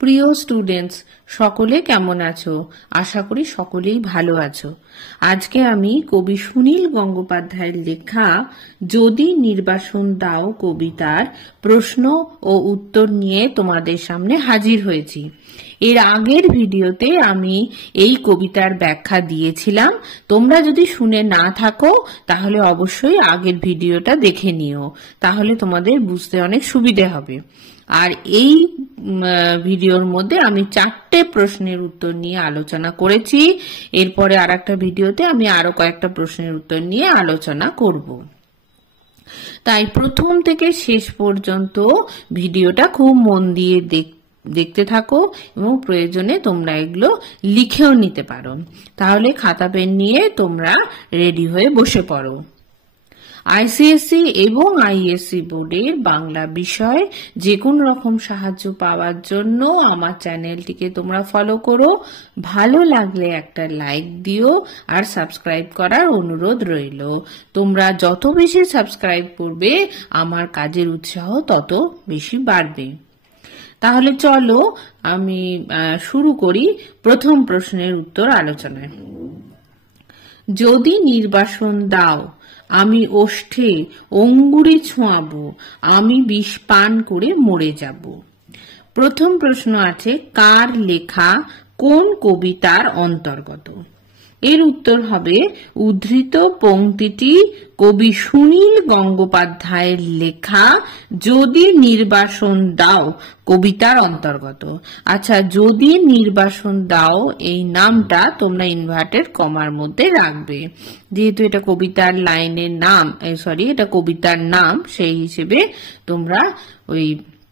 প্রিয় স্টুডেন্টস, সকলে কেমন আছো? আশা করি সকলেই ভালো আছো। আজকে আমি কবি সুনীল গঙ্গোপাধ্যায়ের লেখা যদি নির্বাসন দাও কবিতার প্রশ্ন ও উত্তর নিয়ে তোমাদের সামনে হাজির হয়েছি। এর আগের ভিডিওতে আমি এই কবিতার ব্যাখ্যা দিয়েছিলাম। তোমরা যদি শুনে না থাকো তাহলে অবশ্যই আগের ভিডিওটা দেখে নিও, তাহলে তোমাদের বুঝতে অনেক সুবিধে হবে। আর এই ভিডিওর মধ্যে আমি 4টে প্রশ্নের উত্তর নিয়ে আলোচনা করেছি। এরপরে আর একটা ভিডিওতে আমি আরো কয়েকটা প্রশ্নের উত্তর নিয়ে আলোচনা করব। তাই প্রথম থেকে শেষ পর্যন্ত ভিডিওটা খুব মন দিয়ে দেখতে থাকো এবং প্রয়োজনে তোমরা এগুলো লিখেও নিতে পারো। তাহলে খাতা পেন নিয়ে তোমরা রেডি হয়ে বসে পড়ো। আইসিএসসি এবং আইএসসি বোর্ডের বাংলা বিষয় যে কোনো রকম সাহায্য পাওয়ার জন্য আমার চ্যানেলটিকে তোমরা ফলো করো। ভালো লাগলে একটা লাইক দিও আর সাবস্ক্রাইব করার অনুরোধ রইল। তোমরা যত বেশি সাবস্ক্রাইব করবে আমার কাজের উৎসাহ তত বেশি বাড়বে। তাহলে চলো আমি শুরু করি প্রথম প্রশ্নের উত্তর আলোচনায়। যদি নির্বাসন দাও আমি ওষ্ঠে অঙ্গুরি ছোঁয়াবো, আমি বিষ পান করে মরে যাব। প্রথম প্রশ্ন আছে কার লেখা, কোন কবিতার অন্তর্গত? এর উত্তর হবে উদ্ধৃত পংক্তিটি কবি সুনীল গঙ্গোপাধ্যায়ের লেখা যদি নির্বাসন দাও কবিতার অন্তর্গত। আচ্ছা, যদি নির্বাসন দাও এই নামটা তোমরা ইনভার্টেড কমার মধ্যে রাখবে, যেহেতু এটা কবিতার লাইনের নাম, এটা কবিতার নাম, সেই হিসেবে তোমরা ওই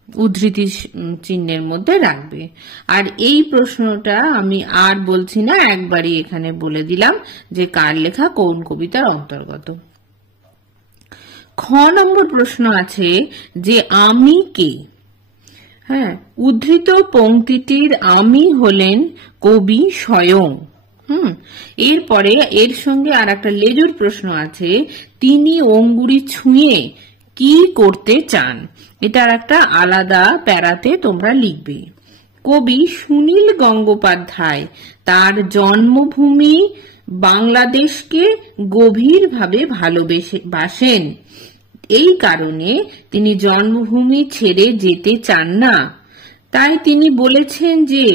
উদ্ধৃতি চিহ্নের মধ্যে রাখবে। আর এই প্রশ্নটা আমি আর বলছি না, একবারই এখানে বলে দিলাম যে কার লেখা কোন কবিতার অন্তর্গত। খ নম্বর প্রশ্ন আছে যে আমি কে? হ্যাঁ, উদ্ধৃত পংক্তিটির আমি হলেন কবি স্বয়ং। এরপরে এর সঙ্গে আর একটা লেজুর প্রশ্ন আছে, তিনি অঙ্গুরি ছুঁয়ে কি করতে চান? এটার একটা আলাদা প্যারাতে তোমরা লিখবে। কবি সুনীল গঙ্গোপাধ্যায় তার জন্মভূমি বাংলাদেশকে গভীরভাবে ভালোবাসেন। এই কারণে তিনি জন্মভূমি ছেড়ে যেতে চান না। তাই তিনি বলেছেন যে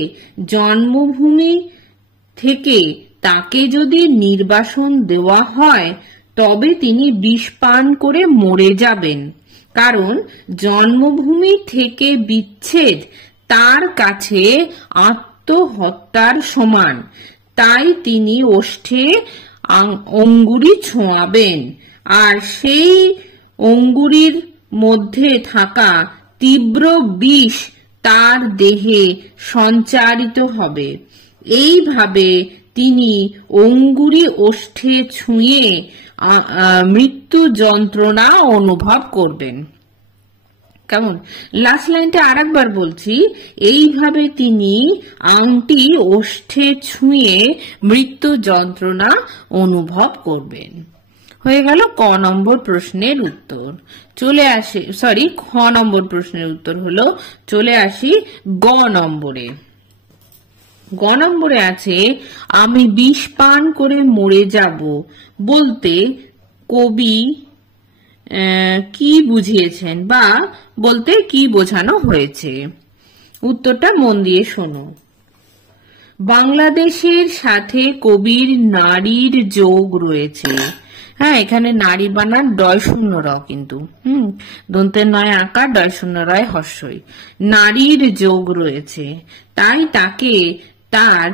জন্মভূমি থেকে তাকে যদি নির্বাসন দেওয়া হয় তবে তিনি বিষ পান করে মরে যাবেন, কারণ জন্মভূমি থেকে বিচ্ছেদ তার কাছে আত্মহত্যার সমান। তাই তিনি ওষ্ঠে অঙ্গুরি ছোঁয়াবেন আর সেই অঙ্গুরির মধ্যে থাকা তীব্র বিষ তার দেহে সঞ্চারিত হবে। এইভাবে তিনি অঙ্গুরি ওষ্ঠে ছুঁয়ে মৃত্যু যন্ত্রণা অনুভব করবেন। কেমন? লাস্ট লাইনটা আরেকবার বলছি, এইভাবে তিনি আংটি ওষ্ঠে ছুঁয়ে মৃত্যু যন্ত্রণা অনুভব করবেন। হয়ে গেল ক নম্বর প্রশ্নের উত্তর। চলে আসি খ নম্বর প্রশ্নের উত্তর হলো, চলে আসি গ নম্বরে। গ নম্বরে আছে আমি বিষ পান করে মরে যাব বলতে কবি কি বুঝিয়েছেন বা বলতে কি বোঝানো হয়েছে? উত্তরটা মন দিয়ে শোনো। বাংলাদেশের সাথে কবির নারীর যোগ রয়েছে। হ্যাঁ, এখানে নারী বানান ডয় শূন্য র, কিন্তু দন্তের নয় আকার, ডয় শূন্য রয় হর্ষই। নারীর যোগ রয়েছে, তাই তাকে তার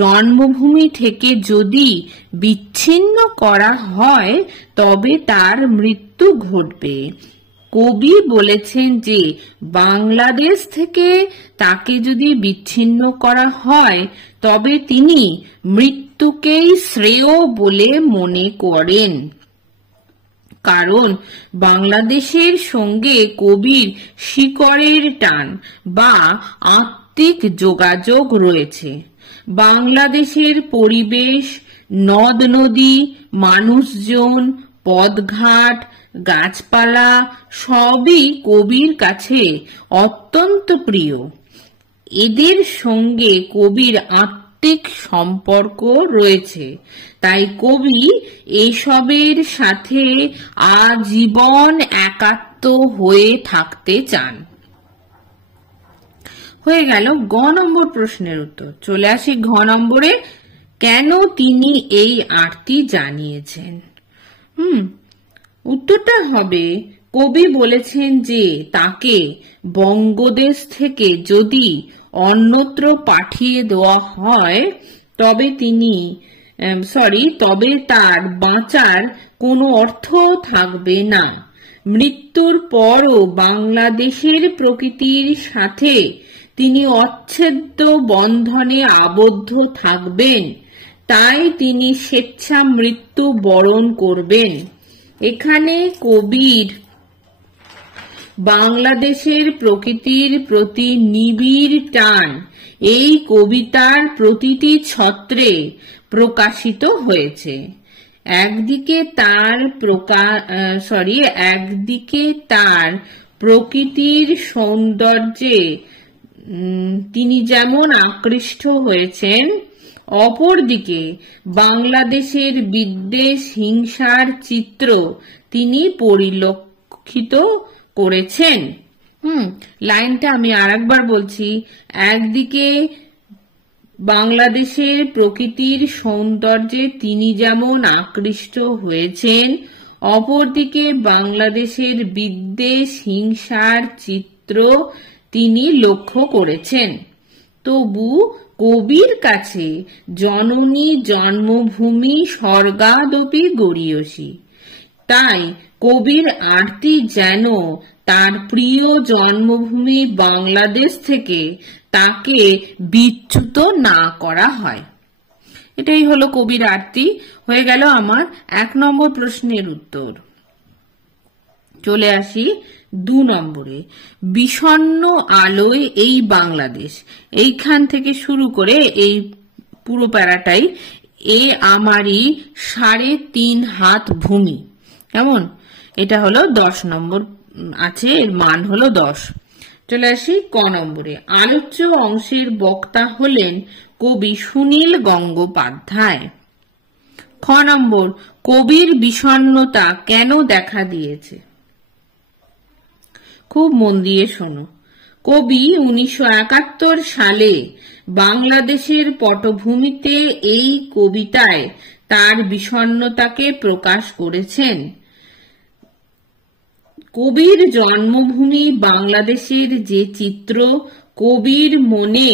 জন্মভূমি থেকে যদি বিচ্ছিন্ন করা হয় তবে তার মৃত্যু ঘটবে। কবি বলেছেন যে বাংলাদেশ থেকে তাকে যদি বিচ্ছিন্ন করা হয় তবে তিনি মৃত্যুকেই শ্রেয় বলে মনে করেন, কারণ বাংলাদেশের সঙ্গে কবির শিকড়ের টান বা আত্মিক যোগাযোগ রয়েছে। বাংলাদেশের পরিবেশ, নদ নদী, মানুষজন, পথঘাট, গাছপালা সবই কবির কাছে অত্যন্ত প্রিয়। এদের সঙ্গে কবির আত্মিক সম্পর্ক রয়েছে, তাই কবি এসবের সাথে আজীবন একাত্ম হয়ে থাকতে চান। হয়ে গেল গ নম্বর প্রশ্নের উত্তর। চলে আসি ঘ নম্বরে, কেন তিনি এই আরতি জানিয়েছেন। উত্তরটা হবে, কবি বলেছেন যে তাকে বঙ্গদেশ থেকে যদি অন্যত্র পাঠিয়ে দেওয়া হয় তবে তার বাঁচার কোনো অর্থ থাকবে না। মৃত্যুর পরও বাংলাদেশের প্রকৃতির সাথে তিনি অচ্ছেদ্য বন্ধনে আবদ্ধ থাকবেন, তাই তিনি স্বেচ্ছা মৃত্যু বরণ করবেন। এখানে কবির বাংলাদেশের প্রকৃতির প্রতি নিবিড় টান এই কবিতার প্রতিটি ছত্রে প্রকাশিত হয়েছে। একদিকে তার প্রকৃতির সৌন্দর্যে তিনি যেমন আকৃষ্ট হয়েছেন, অপরদিকে বাংলাদেশের বিদ্বেষ হিংসার চিত্র তিনি পরিলক্ষিত করেছেন। লাইনটা আমি আরেকবার বলছি, একদিকে বাংলাদেশের প্রকৃতির সৌন্দর্যে তিনি যেমন আকৃষ্ট হয়েছেন, অপরদিকে বাংলাদেশের বিদ্বেষ হিংসার চিত্র তিনি লক্ষ্য করেছেন। তবু কবির কাছে জননী জন্মভূমি স্বর্গাদপি গরীয়সী, তাই কবির আরতি যেন তার প্রিয় জন্মভূমি বাংলাদেশ থেকে তাকে বিচ্যুত না করা হয়। এটাই হলো কবির আরতি। হয়ে গেল আমার 1 নম্বর প্রশ্নের উত্তর। চলে আসি 2 নম্বরে, বিষণ্ণ আলোয় এই বাংলাদেশ। এইখান থেকে শুরু করে এই পুরো প্যারাটাই এ আমারই 3.5 হাত ভূমি। কেমন? এটা হলো 10 নম্বর আছে, এর মান হলো 10। চলে আসি ক নম্বরে, আলোচ্য অংশের বক্তা হলেন কবি সুনীল গঙ্গোপাধ্যায়। খ নম্বর, কবির বিষণ্ণতা কেন দেখা দিয়েছে? খুব মন দিয়ে শোনো। কবি 1971 সালে বাংলাদেশের পটভূমিতে এই কবিতায় তার বিষণ্ণতাকে প্রকাশ করেছেন। কবির জন্মভূমি বাংলাদেশের যে চিত্র কবির মনে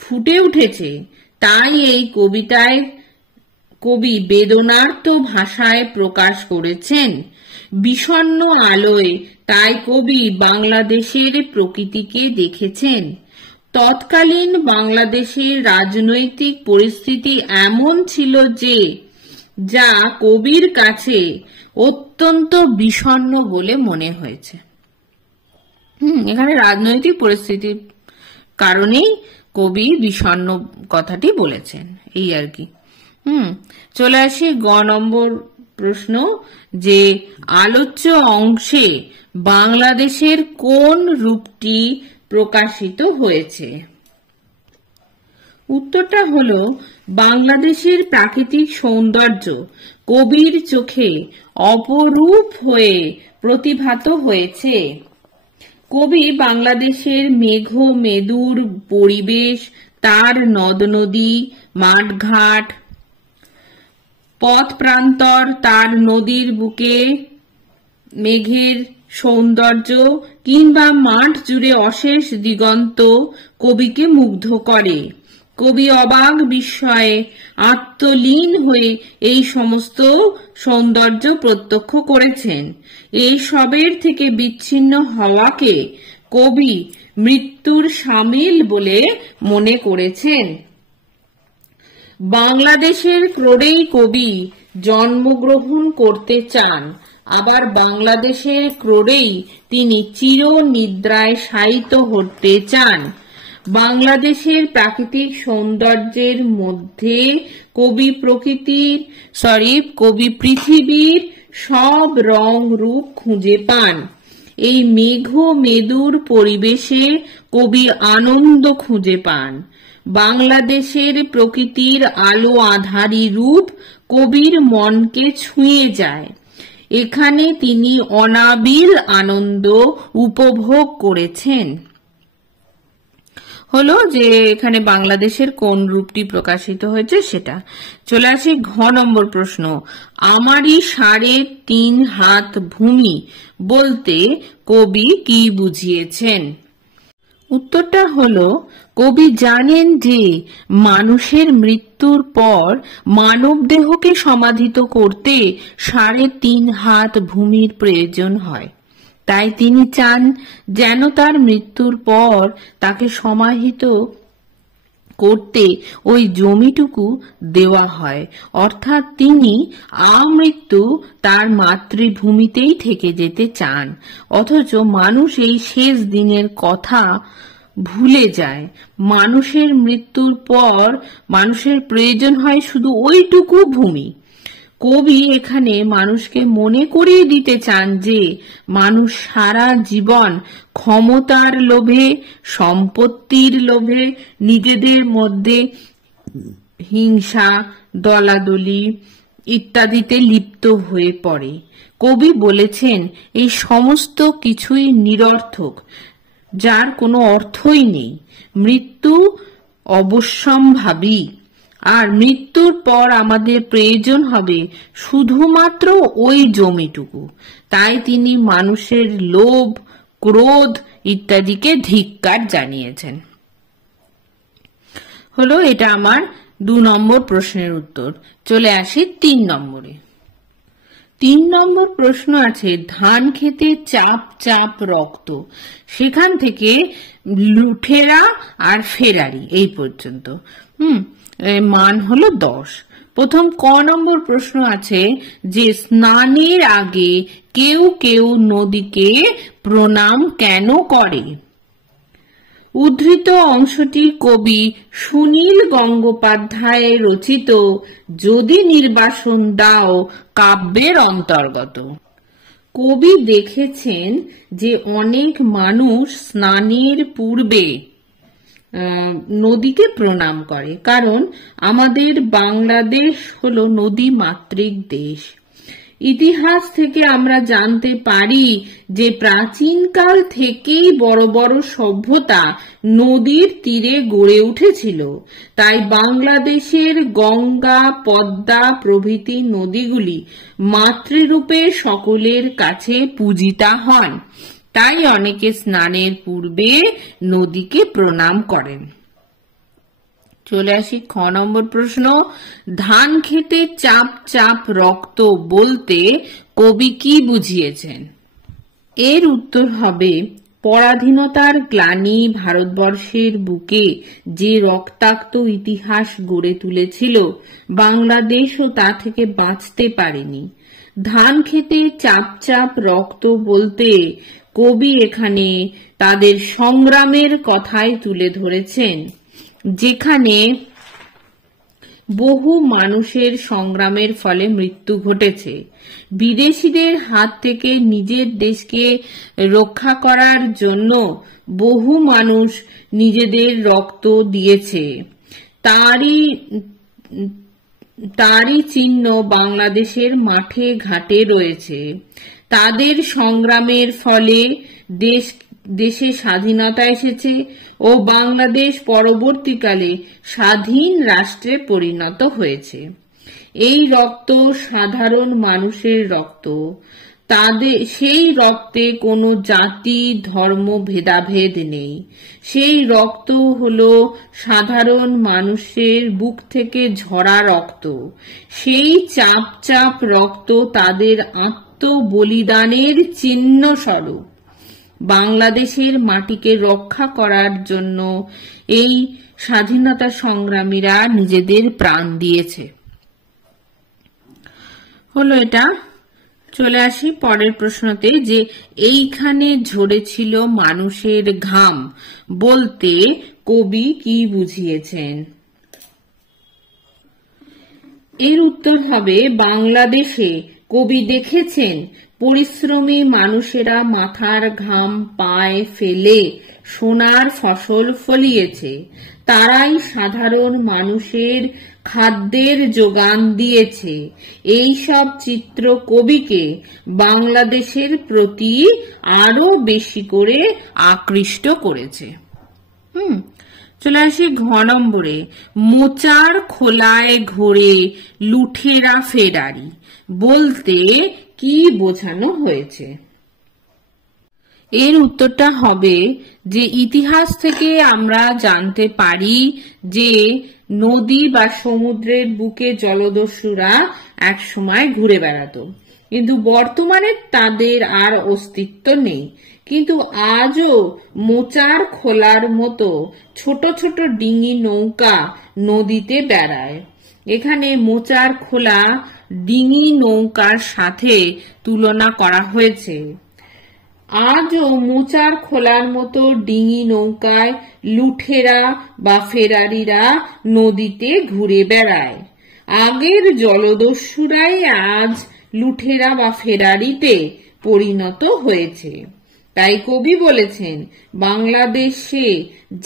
ফুটে উঠেছে, তাই এই কবিতায় কবি বেদনার্ত ভাষায় প্রকাশ করেছেন। বিষণ্ণ আলোয় তাই কবি বাংলাদেশের প্রকৃতিকে দেখেছেন। তৎকালীন বাংলাদেশের রাজনৈতিক পরিস্থিতি এমন ছিল যে যা কবির কাছে অত্যন্ত বিষণ্ণ বলে মনে হয়েছে। এখানে রাজনৈতিক পরিস্থিতির কারণেই কবি বিষণ্ণ কথাটি বলেছেন, এই আর কি। চলে আসি গ নম্বর প্রশ্ন, যে আলোচ্য অংশে বাংলাদেশের কোন রূপটি প্রকাশিত হয়েছে? উত্তরটা হলো, বাংলাদেশের প্রাকৃতিক সৌন্দর্য কবির চোখে অপরূপ হয়ে প্রতিভাত হয়েছে। কবি বাংলাদেশের মেঘ মেদুর পরিবেশ, তার নদ নদী, মাঠঘাট, পথ প্রান্তর, তার নদীর বুকে মেঘের সৌন্দর্য কিংবা মাঠ জুড়ে অশেষ দিগন্ত কবিকে মুগ্ধ করে। কবি অবাক বিস্ময়ে আত্মলীন হয়ে এই সমস্ত সৌন্দর্য প্রত্যক্ষ করেছেন। এই সবের থেকে বিচ্ছিন্ন হওয়াকে কবি মৃত্যুর শামিল বলে মনে করেছেন। বাংলাদেশের ক্রোড়েই কবি জন্মগ্রহণ করতে চান, আবার বাংলাদেশের ক্রোড়েই তিনি চির নিদ্রায় শায়িত হতে চান। বাংলাদেশের প্রাকৃতিক সৌন্দর্যের মধ্যে কবি পৃথিবীর সব রং রূপ খুঁজে পান। এই মেঘ মেদুর পরিবেশে কবি আনন্দ খুঁজে পান। বাংলাদেশের প্রকৃতির আলো আঁধারি রূপ কবির মনকে ছুঁয়ে যায়। এখানে তিনি অনাবিল আনন্দ উপভোগ করেছেন। হলো যে এখানে বাংলাদেশের কোন রূপটি প্রকাশিত হয়েছে সেটা। চলে আসি ঘ নম্বর প্রশ্ন। আমারই 3.5 হাত ভূমি বলতে কবি কি বুঝিয়েছেন? উত্তরটা হলো, কবি জানেন যে মানুষের মৃত্যুর পর মানব দেহকে সমাধিত করতে 3.5 হাত ভূমির প্রয়োজন হয়। তাই তিনি চান যেন তার মৃত্যুর পর তাকে সমাহিত করতে ওই জমিটুকু দেওয়া হয়, অর্থাৎ তিনি আমৃত্যু তার মাতৃভূমিতেই থেকে যেতে চান। অথচ মানুষ এই শেষ দিনের কথা ভুলে যায়। মানুষের মৃত্যুর পর মানুষের প্রয়োজন হয় শুধু ওইটুকু ভূমি। কবি এখানে মানুষকে মনে করিয়ে দিতে চান যে মানুষ সারা জীবন ক্ষমতার লোভে, সম্পত্তির লোভে, নিজেদের মধ্যে হিংসা, দলাদলি ইত্যাদিতে লিপ্ত হয়ে পড়ে। কবি বলেছেন এই সমস্ত কিছুই নিরর্থক, যার কোনো অর্থই নেই। মৃত্যু অবশ্যম্ভাবী, আর মৃত্যুর পর আমাদের প্রয়োজন হবে শুধুমাত্র ওই জমিটুকু। তাই তিনি মানুষের লোভ, ক্রোধ ইত্যাদিকে ধিক্কার জানিয়েছেন। হলো এটা আমার 2 নম্বর প্রশ্নের উত্তর। চলে আসি 3 নম্বরে। 3 নম্বর প্রশ্ন আছে, ধান খেতে চাপ চাপ রক্ত। সেখান থেকে লুঠেরা আর ফেরারি এই পর্যন্ত মান হলো 10। প্রথম ক নম্বর প্রশ্ন আছে যে স্নানের আগে কেউ কেউ নদীকে প্রণাম কেন করে? উদ্ধৃত অংশটি কবি সুনীল গঙ্গোপাধ্যায় রচিত যদি নির্বাসন দাও কাব্যের অন্তর্গত। কবি দেখেছেন যে অনেক মানুষ স্নানের পূর্বে নদীকে প্রণাম করে, কারণ আমাদের বাংলাদেশ হলো নদী মাতৃক দেশ। ইতিহাস থেকে আমরা জানতে পারি যে প্রাচীনকাল থেকেই বড় বড় সভ্যতা নদীর তীরে গড়ে উঠেছিল। তাই বাংলাদেশের গঙ্গা, পদ্মা প্রভৃতি নদীগুলি মাতৃরূপে সকলের কাছে পূজিতা হন। তাই অনেকে স্নানের পূর্বে নদীকে প্রণাম করেন। চলে আসি খ নম্বর প্রশ্ন। ধান খেতে চাপ চাপ রক্ত বলতে কবি কি বুঝিয়েছেন? এর উত্তর হবে, পরাধীনতার গ্লানি ভারতবর্ষের বুকে যে রক্তাক্ত ইতিহাস গড়ে তুলেছিল, বাংলাদেশও তা থেকে বাঁচতে পারেনি। ধান খেতে চাপ চাপ রক্ত বলতে কবি এখানে তাদের সংগ্রামের কথাই তুলে ধরেছেন, যেখানে বহু মানুষের সংগ্রামের ফলে মৃত্যু ঘটেছে। বিদেশিদের হাত থেকে নিজের দেশকে রক্ষা করার জন্য বহু মানুষ নিজেদের রক্ত দিয়েছে। তারই চিহ্ন বাংলাদেশের মাঠে ঘাটে রয়েছে। তাদের সংগ্রামের ফলে দেশে স্বাধীনতা এসেছে ও বাংলাদেশ পরবর্তীকালে স্বাধীন রাষ্ট্রে পরিণত হয়েছে। এই রক্ত সাধারণ মানুষের রক্ত। সেই রক্তে কোনো জাতি ধর্ম ভেদাভেদ নেই। সেই রক্ত হলো সাধারণ মানুষের বুক থেকে ঝরা রক্ত। সেই চাপ চাপ রক্ত তাদের আত্মবলিদানের চিহ্ন স্বরূপ। বাংলাদেশের মাটিকে রক্ষা করার জন্য এই স্বাধীনতা সংগ্রামীরা নিজেদের প্রাণ দিয়েছে। হলো এটা। চলে আসি পরের প্রশ্নতে, যে এইখানে ঝরেছিল মানুষের ঘাম বলতে কবি কি বুঝিয়েছেন? এর উত্তর হবে, বাংলাদেশে কবি দেখেছেন পরিশ্রমী মানুষেরা মাথার ঘাম পায়ে ফেলে সোনার ফসল ফলিয়েছে, তারাই সাধারণ মানুষের খাদ্যের যোগান দিয়েছে। এই সব চিত্র কবিকে বাংলাদেশের প্রতি আরো বেশি করে আকৃষ্ট করেছে। চলে আসি ঘ নম্বরে, মোচার খোলায় ঘোরে লুঠেরা ফেরারি বলতে কি বোঝানো হয়েছে? এর উত্তরটা হবে যে ইতিহাস থেকে আমরা জানতে পারি যে নদী বা সমুদ্রের বুকে জলদস্যুরা এক সময় ঘুরে বেড়াতো, কিন্তু বর্তমানে তাদের আর অস্তিত্ব নেই। কিন্তু আজও মোচার খোলার মতো ছোট ছোট ডিঙি নৌকা নদীতে বেড়ায়। এখানে মোচার খোলা ডিঙি নৌকার সাথে তুলনা করা হয়েছে। আজও মোচার খোলার মতো ডিঙি নৌকায় লুঠেরা বা ফেরারিরা নদীতে ঘুরে বেড়ায়। আগের জলদস্যুরাই আজ লুঠেরা বা ফেরারিতে পরিণত হয়েছে। তাই কবি বলেছেন বাংলাদেশে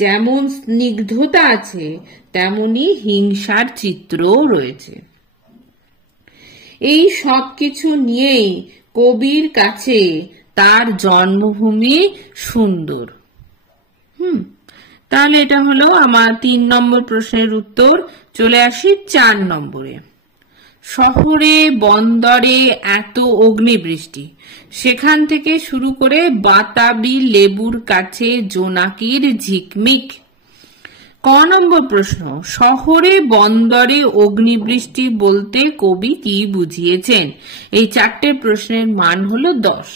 যেমন স্নিগ্ধতা আছে তেমনি হিংসার চিত্রও রয়েছে। এই সব কিছু নিয়েই কবির কাছে তার জন্মভূমি সুন্দর। তাহলে এটা হলো আমার 3 নম্বর প্রশ্নের উত্তর। চলে আসি 4 নম্বরে। শহরে বন্দরে এত অগ্নিবৃষ্টি, সেখান থেকে শুরু করে বাতাবি লেবুর কাছে জোনাকির ঝিকমিক। ক নম্বর প্রশ্ন, শহরে বন্দরে অগ্নিবৃষ্টি বলতে কবি কি বুঝিয়েছেন? এই 4টে প্রশ্নের মান হলো 10।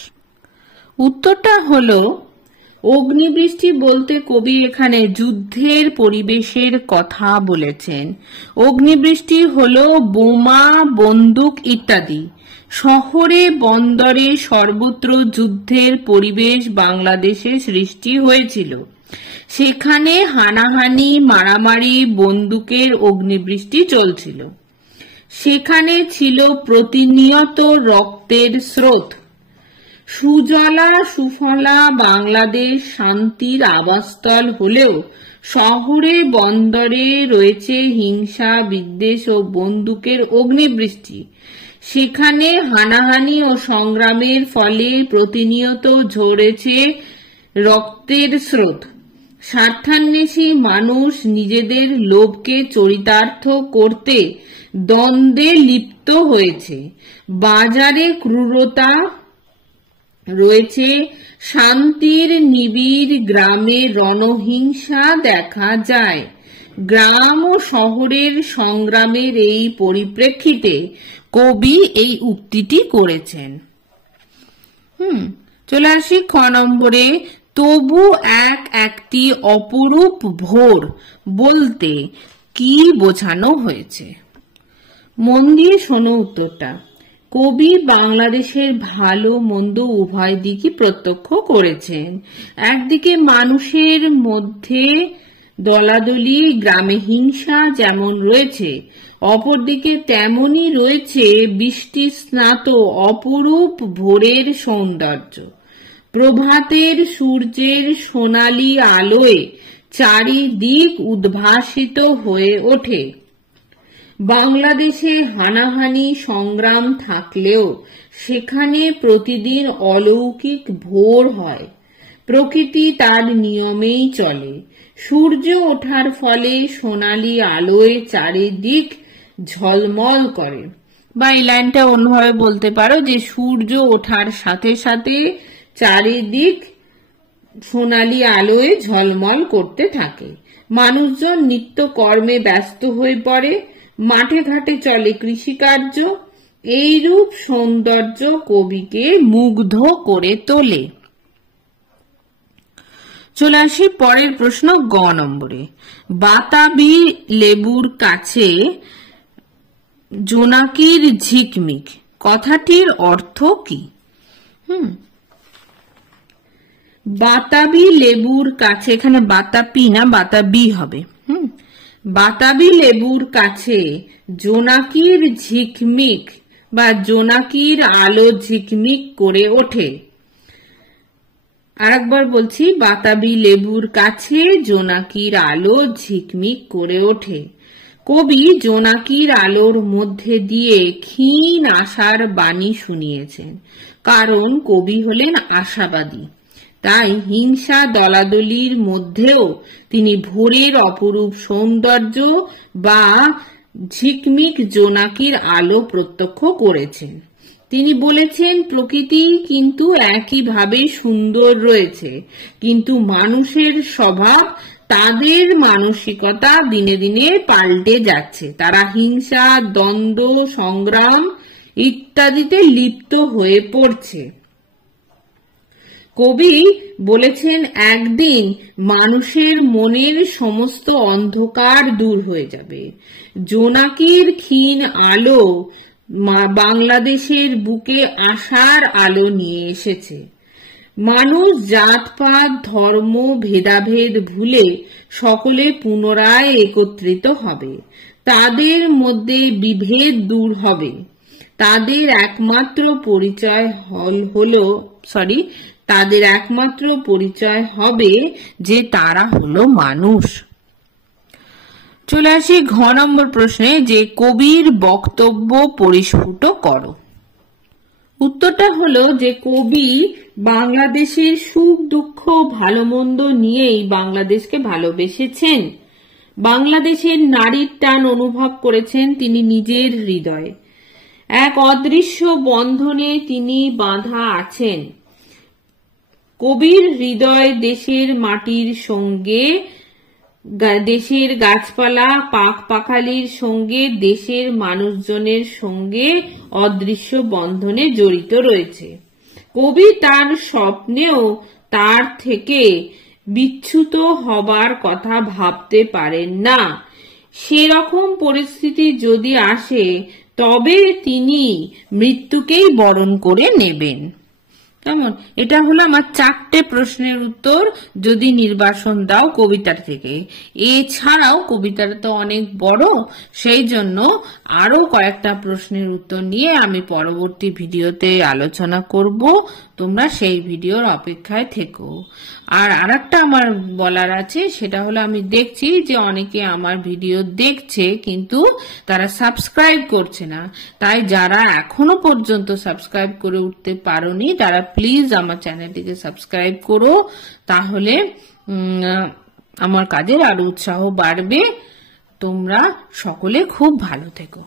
উত্তরটা হলো অগ্নিবৃষ্টি বলতে কবি এখানে যুদ্ধের পরিবেশের কথা বলেছেন। অগ্নিবৃষ্টি হলো বোমা, বন্দুক ইত্যাদি। শহরে বন্দরে সর্বত্র যুদ্ধের পরিবেশ বাংলাদেশে সৃষ্টি হয়েছিল। সেখানে হানাহানি, মারামারি, বন্দুকের অগ্নিবৃষ্টি চলছিল। সেখানে ছিল প্রতিনিয়ত রক্তের স্রোত। সুজলা সুফলা বাংলাদেশ শান্তির আবাসস্থল হলেও শহরে বন্দরে রয়েছে হিংসা, বিদ্বেষ ও বন্দুকের অগ্নিবৃষ্টি। সেখানে হানাহানি ও সংগ্রামের ফলে প্রতিনিয়ত ঝরেছে রক্তের স্রোত। স্বার্থান্বেষী মানুষ নিজেদের লোভকে চরিতার্থ করতে দ্বন্দ্বে লিপ্ত হয়েছে। বাজারে ক্রূরতা রয়েছে, শান্তির নিবিড় গ্রামে রণহিংসা দেখা যায়। গ্রাম ও শহরের সংগ্রামের এই পরিপ্রেক্ষিতে কবি এই উক্তিটি করেছেন। চলে আসি খ নম্বরে, তবু একটি অপরূপ ভোর বলতে কি বোঝানো হয়েছে? মন দিয়ে শোনো উত্তরটা। কবি বাংলাদেশের ভালো মন্দ উভয় দিকই প্রত্যক্ষ করেছেন। একদিকে মানুষের মধ্যে দলাদলি, গ্রামে হিংসা যেমন রয়েছে, অপরদিকে তেমনি রয়েছে বৃষ্টি স্নাত অপরূপ ভোরের সৌন্দর্য। প্রভাতের সূর্যের সোনালী আলোয় চারিদিক উদ্ভাসিত হয়ে ওঠে। বাংলাদেশে হানাহানি সংগ্রাম থাকলেও সেখানে প্রতিদিন অলৌকিক ভোর হয়। প্রকৃতি তার নিয়মেই চলে। সূর্য ওঠার ফলে সোনালী আলোয় চারিদিক ঝলমল করে। বা এই লাইনটা অন্যভাবে বলতে পারো যে সূর্য ওঠার সাথে সাথে চারিদিক সোনালী আলোয় ঝলমল করতে থাকে। মানুষজন নিত্য কর্মে ব্যস্ত হয়ে পড়ে। মাঠে ঘাটে চলে কৃষিকার্য। এইরূপ সৌন্দর্য কবিকে মুগ্ধ করে তোলে। চলে আসি পরের প্রশ্ন গ নম্বরে। বাতাবি লেবুর কাছে জোনাকির ঝিকমিক কথাটির অর্থ কি? বাতাবি লেবুর কাছে, এখানে বাতাবি না বাতাবি হবে। বাতাবি লেবুর কাছে জোনাকির ঝিকমিক বা জোনাকির আলো ঝিকমিক করে ওঠে। আরেকবার বলছি, বাতাবি লেবুর কাছে জোনাকির আলো ঝিকমিক করে ওঠে। কবি জোনাকির আলোর মধ্যে দিয়ে ক্ষীণ আশার বাণী শুনিয়েছেন, কারণ কবি হলেন আশাবাদী। তাই হিংসা দলাদলির মধ্যেও তিনি ভোরের অপরূপ সৌন্দর্য বা ঝিকমিক জোনাকির আলো প্রত্যক্ষ করেছেন। তিনি বলেছেন, প্রকৃতি কিন্তু একইভাবে সুন্দর রয়েছে, কিন্তু মানুষের স্বভাব, তাদের মানসিকতা দিনে দিনে পাল্টে যাচ্ছে। তারা হিংসা, দ্বন্দ্ব, সংগ্রাম ইত্যাদিতে লিপ্ত হয়ে পড়ছে। কবি বলেছেন, একদিন মানুষের মনের সমস্ত অন্ধকার দূর হয়ে যাবে। জোনাকির ক্ষীণ আলো বাংলাদেশের বুকে আশার আলো নিয়ে এসেছে। মানুষ জাতপাত, ধর্ম, ভেদাভেদ ভুলে সকলে পুনরায় একত্রিত হবে। তাদের মধ্যে বিভেদ দূর হবে। তাদের একমাত্র পরিচয় হবে যে তারা হলো মানুষ। চলে আসি ঘ নম্বর প্রশ্নে, যে কবির বক্তব্য পরিস্ফুট করো। উত্তরটা হলো যে কবি বাংলাদেশের সুখ দুঃখ ভালো মন্দ নিয়েই বাংলাদেশকে ভালোবেসেছেন। বাংলাদেশের নারীর টান অনুভব করেছেন তিনি নিজের হৃদয়ে। এক অদৃশ্য বন্ধনে তিনি বাঁধা আছেন। কবির হৃদয় দেশের মাটির সঙ্গে, দেশের গাছপালা, পাখ পাখালির সঙ্গে, দেশের মানুষজনের সঙ্গে অদৃশ্য বন্ধনে জড়িত রয়েছে। কবি তার স্বপ্নেও তার থেকে বিচ্যুত হবার কথা ভাবতে পারেন না। সেরকম পরিস্থিতি যদি আসে, তবে তিনি মৃত্যুকেই বরণ করে নেবেন। কেমন? এটা হলো আমার 4টে প্রশ্নের উত্তর, যদি নির্বাসন দাও কবিতার থেকে। এছাড়াও কবিতাটা তো অনেক বড়, সেই জন্য আরো কয়েকটা প্রশ্নের উত্তর নিয়ে আমি পরবর্তী ভিডিওতে আলোচনা করব। তোমরা সেই ভিডিওর অপেক্ষায় থেকো। আর আরেকটা আমার বলার আছে, সেটা হলো আমি দেখছি যে অনেকে আমার ভিডিও দেখছে কিন্তু তারা সাবস্ক্রাইব করছে না। তাই যারা এখনো পর্যন্ত সাবস্ক্রাইব করে উঠতে পারোনি, তারা প্লিজ আমার চ্যানেলটিকে সাবস্ক্রাইব করো, তাহলে আমার কাজের আরো উৎসাহ বাড়বে। তোমরা সকলে খুব ভালো থেকো।